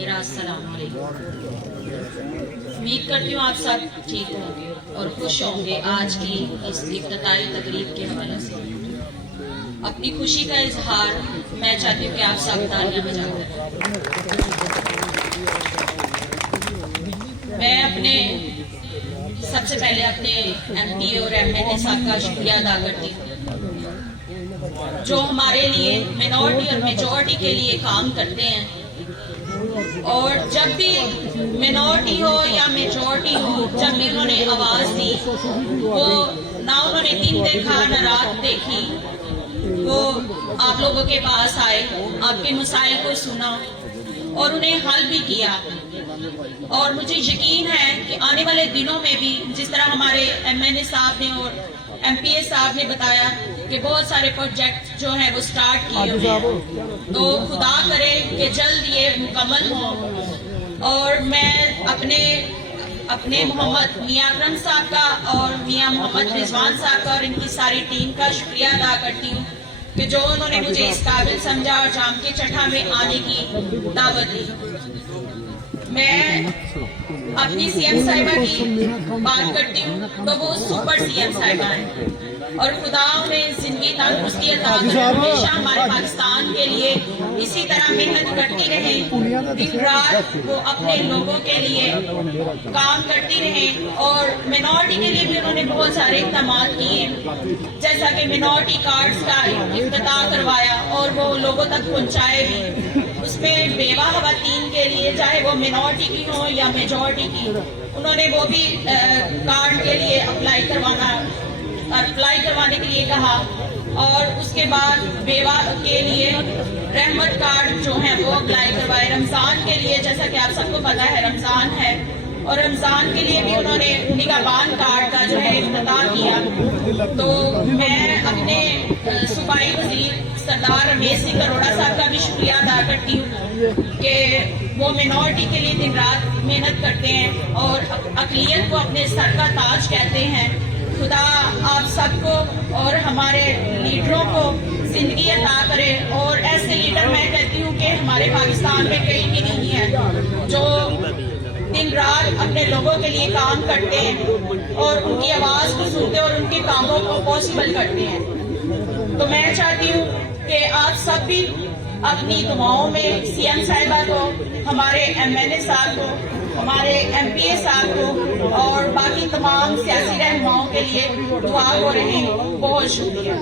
میرا السلام علیکم۔ امید کرتی ہوں آپ سب ٹھیک ہوں گے اور خوش ہوں گے آج کی اس افتتاحی تقریب کے حوالے سے۔ اپنی خوشی کا اظہار میں چاہتی ہوں کہ آپ سب تالیاں بجا کر۔ میں سب سے پہلے اپنے ایم پی اور ایم ایل اے صاحب کا شکریہ ادا کرتی ہوں جو ہمارے لیے مینورٹی اور میجورٹی کے لیے کام کرتے ہیں، اور جب بھی مینورٹی ہو یا میجورٹی ہو، جب بھی انہوں نے آواز دی، وہ نہ انہوں نے دن دیکھا نہ رات دیکھی، وہ آپ لوگوں کے پاس آئے، آپ کے مسائل کو سنا اور انہیں حل بھی کیا۔ اور مجھے یقین ہے کہ آنے والے دنوں میں بھی جس طرح ہمارے ایم این اے صاحب نے اور ایم پی اے صاحب نے بتایا کہ بہت سارے پروجیکٹ جو ہیں وہ سٹارٹ کیے ہوئے ہیں، تو خدا کرے کہ جلد یہ مکمل ہوں۔ اور میں اپنے محمد میاں اکرم صاحب کا اور میاں محمد رضوان صاحب کا اور ان کی ساری ٹیم کا شکریہ ادا کرتی ہوں کہ جو انہوں نے مجھے اس قابل سمجھا اور جام کے چٹھا میں آنے کی دعوت دی۔ میں اپنی سی ایم صاحبہ کی بات کرتی ہوں تو وہ سپر سی ایم صاحبہ ہیں، اور خدا انہیں زندگی تندرستی عطا کرے، ہمیشہ ہمارے پاکستان کے لیے اسی طرح محنت کرتی رہیں، دن رات وہ اپنے لوگوں کے لیے کام کرتی رہیں، اور مینورٹی کے لیے بھی انہوں نے بہت سارے اقدامات کیے، جیسا کہ مینورٹی کارڈز کا افتتاح کروایا اور وہ لوگوں تک پہنچائے بھی۔ اس میں بیوہ خواتین کے لیے، چاہے وہ مینورٹی کی ہوں یا میجورٹی کی، انہوں نے وہ بھی کارڈ کے لیے اپلائی کروانے کے لیے کہا، اور اس کے بعد بیوہ کے لیے رحمت کارڈ جو ہیں وہ اپلائی کروائے۔ رمضان کے لیے جیسا کہ آپ سب کو پتا ہے رمضان ہے، اور رمضان کے لیے بھی انہوں نے نگہبان کارڈ کا جو ہے افتتاح کیا۔ تو میں اپنے صوبائی وزیر سردار رمیش سنگھ اروڑہ صاحب کا بھی شکریہ ادا کرتی ہوں کہ وہ مینورٹی کے لیے دن رات محنت کرتے ہیں اور اقلیت کو اپنے سر کا تاج کہتے ہیں۔ خدا آپ سب کو اور ہمارے لیڈروں کو زندگی عطا کرے، اور ایسے لیڈر میں کہتی ہوں کہ ہمارے پاکستان میں کئی بھی نہیں ہیں جو دن رات اپنے لوگوں کے لیے کام کرتے ہیں اور ان کی آواز کو سنتے اور ان کے کاموں کو پاسبل کرتے ہیں۔ تو میں چاہتی ہوں کہ آپ سب بھی اپنی دعاؤں میں سی ایم صاحبہ کو، ہمارے ایم این اے صاحب کو، ہمارے ایم پی اے صاحب کو اور باقی تمام سیاسی رہنماؤں کے لیے دعا ہو رہے ہیں۔ بہت شکریہ۔